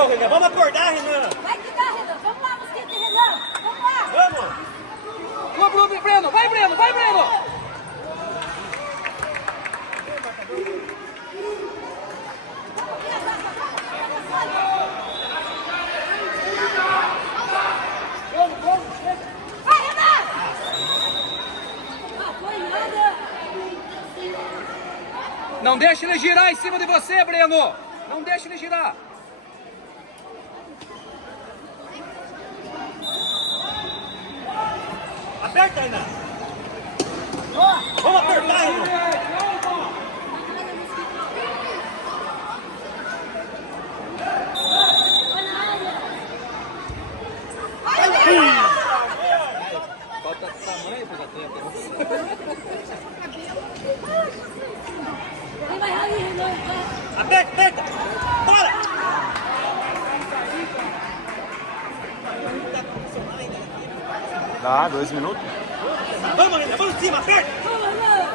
Não, Renan, vamos acordar, Renan. Vai que dá, Renan. Vamos lá, Mosquito e Renan. Vamos lá. Vamos. Boa, Breno. Vai, Breno. Vai, Breno. Vai, Renan. Ah, foi nada. Não deixa ele girar em cima de você, Breno. Não deixa ele girar. Aperta, Renan. Vamos apertar, Renan. Falta tamanho para atleta. Vai ali, Renan. Aperta, aperta. Bora. Dá, 2 minutos. Vamos, Renan, vamos em cima, aperta. Vamos, Renan.